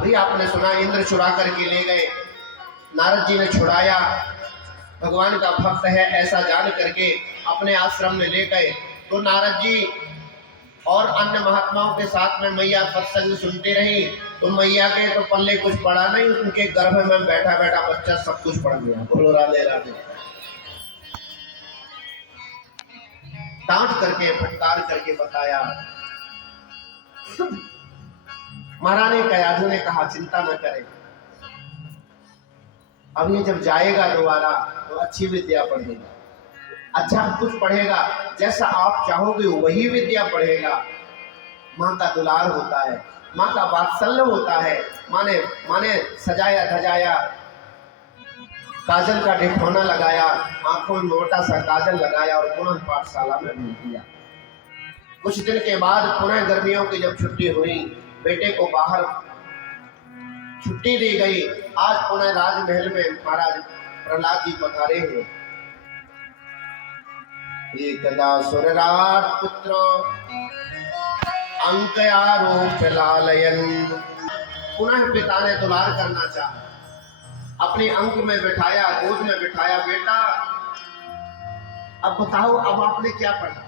अभी आपने सुना इंद्र चुरा करके ले गए, नारद जी ने छुड़ाया, भगवान का भक्त है ऐसा जान करके अपने आश्रम में ले गए। तो नारद जी और अन्य महात्माओं के साथ में मैया सत्संग सुनती रही। तो मैया के तो पल्ले कुछ पड़ा नहीं, उनके गर्भ में बैठा बैठा बच्चा सब कुछ पड़ गया। बोलो राधे राधे। डांट करके फटकार करके बताया। महारानी कयाधु ने कहा चिंता न करें, अब ये जब जाएगा दोबारा तो अच्छी विद्या पढ़ेगा, अच्छा कुछ पढ़ेगा, जैसा आप चाहोगे वही विद्या पढ़ेगा। माँ का दुलार होता है, माँ का वात्सल्य होता है। माने सजाया धजाया, काजल का ढिढोना लगाया, आंखों में मोटा सा काजल लगाया और पुनः पाठशाला में भेज दिया। कुछ दिन के बाद पुनः गर्मियों की जब छुट्टी हुई, बेटे को बाहर छुट्टी दी गई। आज पुनः राजमहल में महाराज प्रहलाद जी पधारे हैं। एकदा सुरराट पुत्र अंक आरोप लालयन, पुनः पिता ने दुलार करना चाहा, अपने अंक में बिठाया, गोद में बिठाया। बेटा अब बताओ, अब आपने क्या पढ़ा?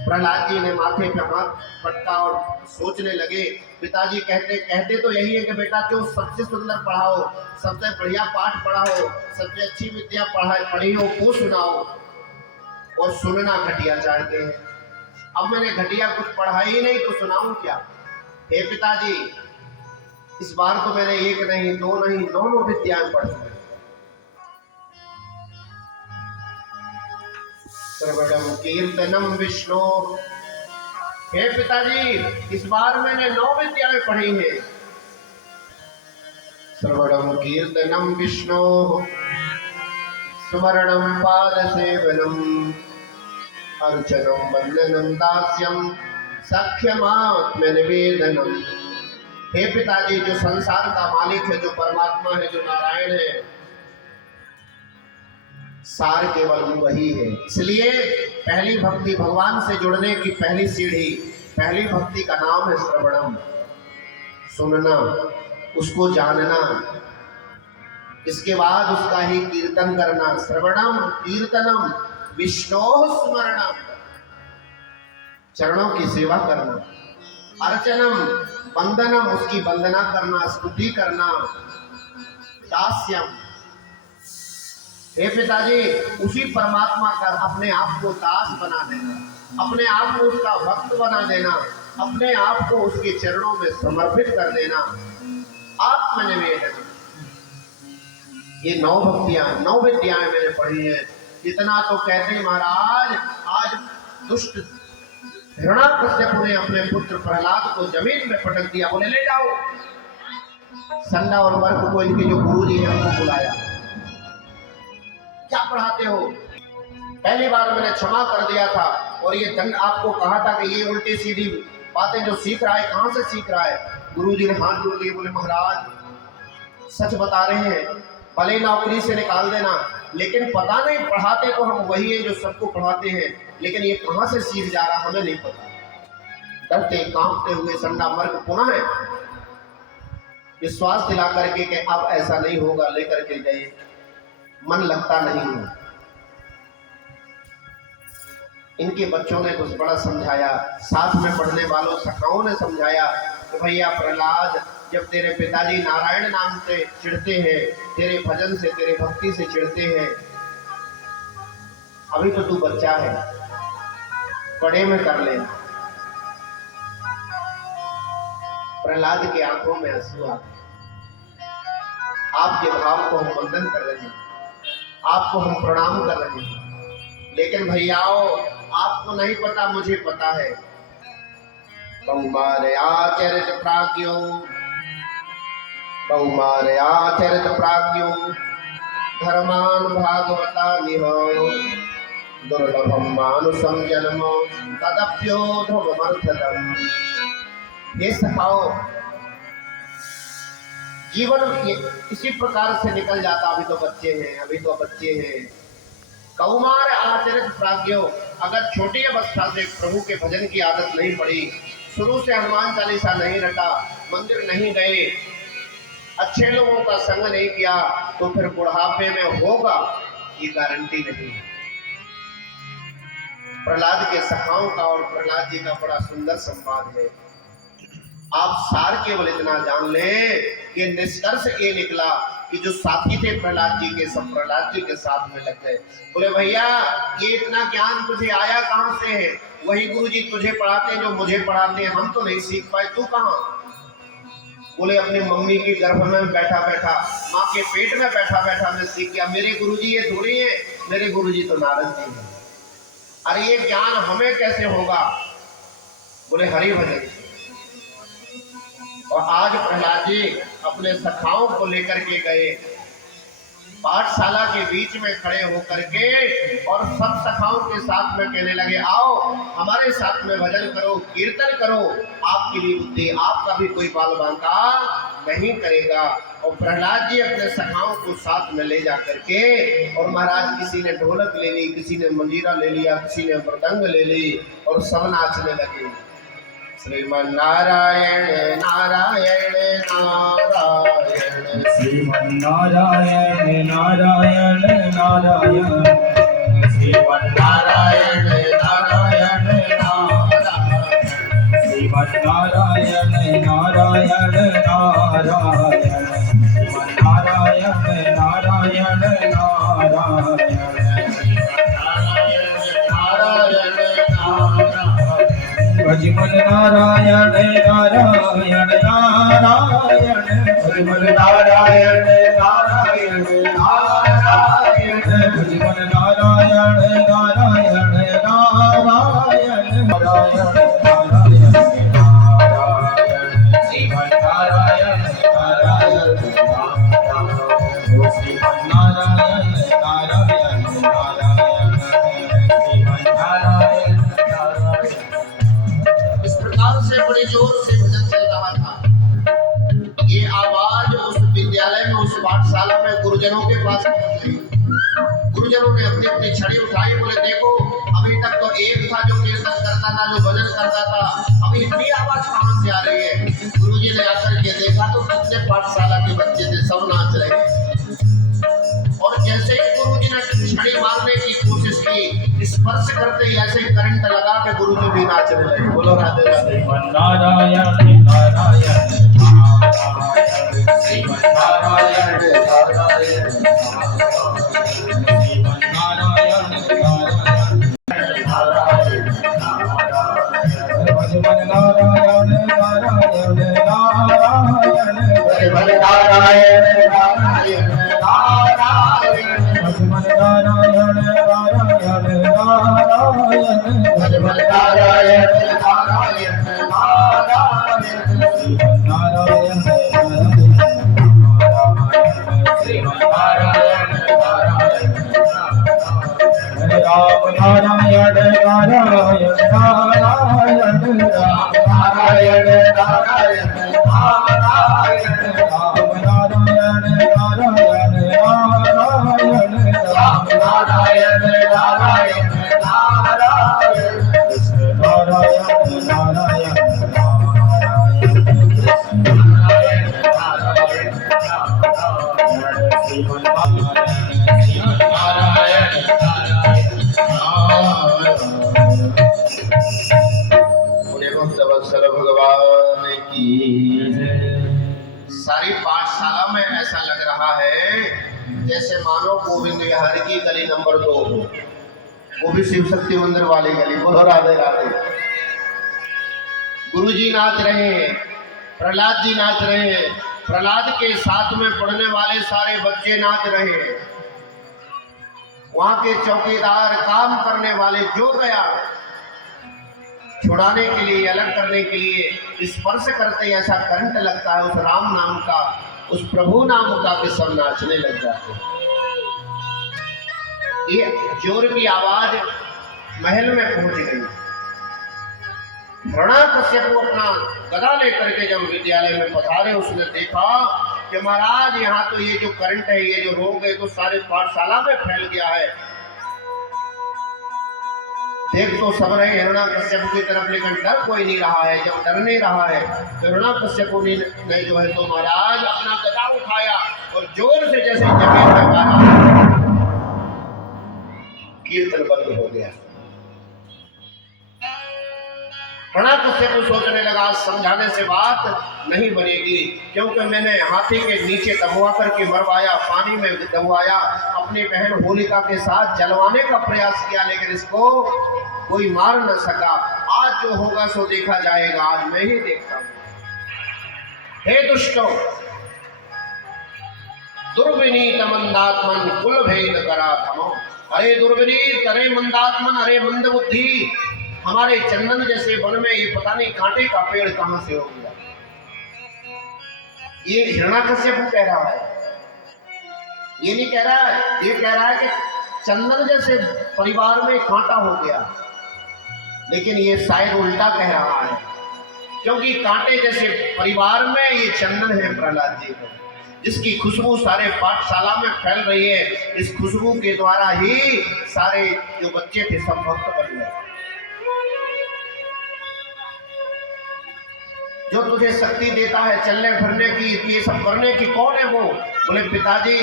प्रहलाद जी ने माथे पे हाथ पटका और सोचने लगे। पिताजी कहते तो यही है कि बेटा जो सबसे सुंदर पढ़ाओ, सबसे बढ़िया पाठ पढ़ाओ, सबसे अच्छी विद्या पढ़ी हो वो सुनाओ, और सुनना घटिया चाहते हैं। अब मैंने घटिया कुछ पढ़ा ही नहीं तो सुनाऊं क्या? हे पिताजी, इस बार तो मैंने एक नहीं, दो नहीं, दोनों विद्याएं पढ़ी। श्रवणम कीर्तनम विष्णु, हे पिताजी इस बार मैंने 9 विद्याएं पढ़ी हैं। श्रवणम कीर्तनम विष्णु, स्मरणम पाद सेवनम, अर्चनम वंदनम दास्यम, सख्यमात्म निवेदनम। हे पिताजी, जो संसार का मालिक है, जो परमात्मा है, जो नारायण है, सार केवल वही है। इसलिए पहली भक्ति, भगवान से जुड़ने की पहली सीढ़ी, पहली भक्ति का नाम है श्रवणम, सुनना, उसको जानना। इसके बाद उसका ही कीर्तन करना। श्रवणम कीर्तनम विष्णु स्मरणम, चरणों की सेवा करना। अर्चनम वंदनम, उसकी वंदना करना, स्तुति करना। दास्यम, हे पिताजी उसी परमात्मा का अपने आप को दास बना देना, अपने आप को उसका भक्त बना देना, अपने आप को उसके चरणों में समर्पित कर देना। आत्मनिवेदन। ये 9 भक्तियां, 9 विद्याएं मैंने पढ़ी हैं। जितना तो कहते हैं महाराज, आज दुष्ट हिरण्याकश्यप ने अपने पुत्र प्रहलाद को जमीन में पटक दिया। बोले ले जाओ। संडा और वर्ग को इनके जो गुरु जी हैं उनको बुलाया। क्या पढ़ाते हो? पहली बार मैंने क्षमा कर दिया था और ये दंड आपको कहा था कि ये उल्टी सीधी बातें जो सीख रहा है, कहां से सीख रहा है? गुरु जी ने हाथ जोड़ दिए, बोले महाराज सच बता रहे हैं, भले नौकरी से निकाल देना, लेकिन पता नहीं पढ़ाते तो हम वही हैं जो सबको पढ़ाते हैं, लेकिन ये कहां से सीख जा रहा हमें नहीं पता। डरते कांपते हुए संडा मर्ग पुनः विश्वास दिला करके कि अब ऐसा नहीं होगा लेकर के गए। मन लगता नहीं है। इनके बच्चों ने कुछ बड़ा समझाया, साथ में पढ़ने वालों सखाओं ने समझाया कि भैया प्रहलाद, जब तेरे पिताजी नारायण नाम से चिढ़ते हैं, तेरे भजन से, तेरे भक्ति से चिढ़ते हैं, अभी तो तू बच्चा है, बड़े में कर ले। प्रहलाद की आंखों में आंसू आ गए। आपके भाव को हम वंदन कर रहे हैं, आपको हम प्रणाम कर रहे हैं, लेकिन भैयाओ आपको नहीं पता, मुझे पता है। बहुमारयाचरित प्राज्ञो, बहुमारयाचरित प्राज्ञो, धर्मान भागवता निहो, दुर्लभम मानुषम जन्म, तदप्यो ध्रुवमर्थदम। ये सखाओ, जीवन इसी प्रकार से निकल जाता। अभी तो बच्चे हैं, अभी तो बच्चे हैं। कौमार आचरित प्राज्ञो, अगर छोटी अवस्था से प्रभु के भजन की आदत नहीं पड़ी, शुरू से हनुमान चालीसा नहीं रटा, मंदिर नहीं गए, अच्छे लोगों का संग नहीं किया, तो फिर बुढ़ापे में होगा ये गारंटी नहीं है। प्रहलाद के सखाओं का और प्रहलाद जी का बड़ा सुंदर संवाद है। आप सार केवल इतना जान लें कि निष्कर्ष ये निकला कि जो साथी थे प्रहलाद जी के, सब प्रहलाद जी के साथ में लग गए। बोले भैया ये इतना ज्ञान तुझे आया कहां से है? वही गुरु जी तुझे पढ़ाते हैं जो मुझे पढ़ाते हैं, हम तो नहीं सीख पाए, तू कहां? बोले अपनी मम्मी के गर्भ में बैठा बैठा, माँ के पेट में बैठा बैठा मैं सीख गया। मेरे गुरुजी ये थोड़ी है, मेरे गुरुजी तो नारद जी हैं। अरे ये ज्ञान हमें कैसे होगा? बोले हरि भजन से। और आज प्रहलाद जी अपने सखाओं को लेकर के गए, पाठशाला के बीच में खड़े होकर के और सब सखाओं के साथ में कहने लगे, आओ हमारे साथ में भजन करो, कीर्तन करो, आपकी भी बुद्धि, आपका भी कोई बाल बांका नहीं करेगा। और प्रहलाद जी अपने सखाओं को साथ में ले जा करके, और महाराज किसी ने ढोलक ले ली, किसी ने मंजीरा ले लिया, किसी ने मृदंग ले ली, और सब नाचने लगे। श्रीमन नारायण नारायण नारायण, श्रीमन नारायण नारायण नारायण, श्रीमन नारायण नारायण नारायण, श्रीमन नारायण नारायण नारायण, श्रीमन नारायण नारायण नारायण, भजमन नारायण नारायण नारायण, भजमन नारायण नारायण नारायण, भजमन नारायण नारायण नारायण, नारायण नारायण नारायण, श्रीमन नारायण नारायण नारायण, श्रीमन नारायण नारायण नारायण, श्रीमन नारायण नारायण। इस प्रकार से बड़े जोर से भजन चल रहा था। ये आवाज उस विद्यालय में, उस पाठशाला में गुरुजनों के पास पहुंच गई। गुरुजनों ने अपनी अपनी छड़ी उठाई, बोले देखो अभी तक तो एक था जो कीर्तन करता था, जो भजन करता था, अभी इतनी आवाज कहां से आ रही है? गुरुजी ने आकर के देखा तो कितने पाठशाला के बच्चे थे, सब नाच रहे। और जैसे ही गुरुजी ने छड़ी मारने की कोशिश की, स्पर्श करते ही ऐसे करंट लगा के गुरुजी भी नाचने लगे। बोलो राधे राधे। श्रीमन नारायण नारायण नारायण, श्रीमन नारायण नारायण नारायण, श्रीमन नारायण नारायण नारायण नारायण, भजमन नारायण नारायण नारायण, भजमन नारायण नारायण नारायण, भजमन नारायण नारायण नारायण, भजमन नारायण नारायण नारायण, श्रीमन नारायण नारायण नारायण, श्रीमन नारायण नारायण नारायण, राम नारायण नारायण नारायण, राम नारायण नारायण नारायण, राम नारायण नारायण नारायण, राम नारायण नारायण नारायण, कृष्ण नारायण नारायण नारायण, कृष्ण नारायण नारायण नारायण, श्रीमन नारायण श्रीमन नारायण नारायण नारायण। बोले भक्त वत्सल भगवान की। सारी पाठशाला में ऐसा लग रहा है जैसे मानो गोविंद विहारी की गली नंबर 2 हो, वो भी शिव शक्ति मंदिर वाली गली। बोलो राधे राधे। गुरुजी नाच रहे हैं, प्रहलाद जी नाच रहे हैं, प्रहलाद के साथ में पढ़ने वाले सारे बच्चे नाच रहे हैं। वहां के चौकीदार, काम करने वाले, जो गया छुड़ाने के लिए, अलग करने के लिए, स्पर्श करते ऐसा करंट लगता है उस राम नाम का, उस प्रभु नाम का, कि सब नाचने लग जाते हैं। ये जोर की आवाज महल में पहुंच गई। हिरण्याकश्यप को अपना गदा लेकर के जब विद्यालय में पधारे, उसने देखा कि महाराज यहाँ तो ये जो करंट है, ये जो रोग है, तो सारे पाठशाला में फैल गया है। देख तो सब रहे हिरण्याकश्यप की तरफ, लेकिन डर कोई नहीं रहा है। जब डर नहीं रहा है तो हिरण्याकश्यप ने जो है तो महाराज अपना गदा उठाया और जोर से जैसे जमीन में मारा, कीर्तन बंद हो गया। हिरण्याकश्यप को सोचने लगा समझाने से बात नहीं बनेगी, क्योंकि मैंने हाथी के नीचे दबवा करके मरवाया, पानी में दबवाया, अपनी बहन होलिका के साथ जलवाने का प्रयास किया, लेकिन इसको कोई मार न सका। आज जो होगा सो देखा जाएगा, आज मैं ही देखता हूं। हे दुष्टों, दुर्विनीत मंदात्मन कुल भेद करा थमो। अरे दुर्विनीत, अरे मंदात्मन, अरे मंद बुद्धि, हमारे चंदन जैसे वन में ये पता नहीं कांटे का पेड़ कहां से हो गया। ये हिरण्याकश्यप कह रहा है, ये नहीं कह रहा है, ये कह रहा है कि चंदन जैसे परिवार में कांटा हो गया, लेकिन ये शायद उल्टा कह रहा है, क्योंकि कांटे जैसे परिवार में ये चंदन है प्रहलाद जी को, जिसकी खुशबू सारे पाठशाला में फैल रही है। इस खुशबू के द्वारा ही सारे जो बच्चे थे सब भक्त बन गए। जो तुझे शक्ति देता है चलने फिरने की, ये सब करने की, कौन है वो? बोले पिताजी,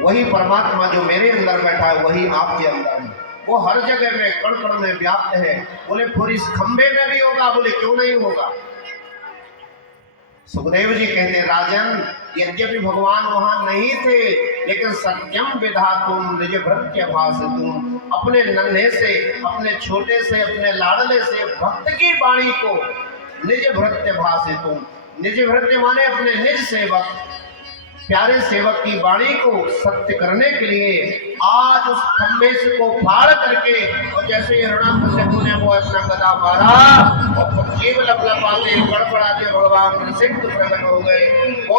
वही परमात्मा जो मेरे अंदर बैठा है वही आपके अंदर है, वो हर जगह में कण कण में व्याप्त है। बोले फिर इस खंबे में भी होगा? बोले क्यों नहीं होगा। सुखदेव जी कहते राजन, यद्यपि भगवान वहां नहीं थे, लेकिन सत्यम विधातुम निज भृत्य भाषितुम, अपने नन्हे से, अपने छोटे से, अपने लाडले से भक्त की वाणी को निज भृत्य भाषितुम, निज भृत्य माने अपने निज सेवक, प्यारे सेवक की वाणी को सत्य करने के लिए आज उस खंबे से को फाड़ करके, और जैसे हिरण्याकश्यप ने वो अपना गदा मारा और जीव लपलपाते बड़बड़ाते भगवान सिद्ध प्रकट हो गए। ओ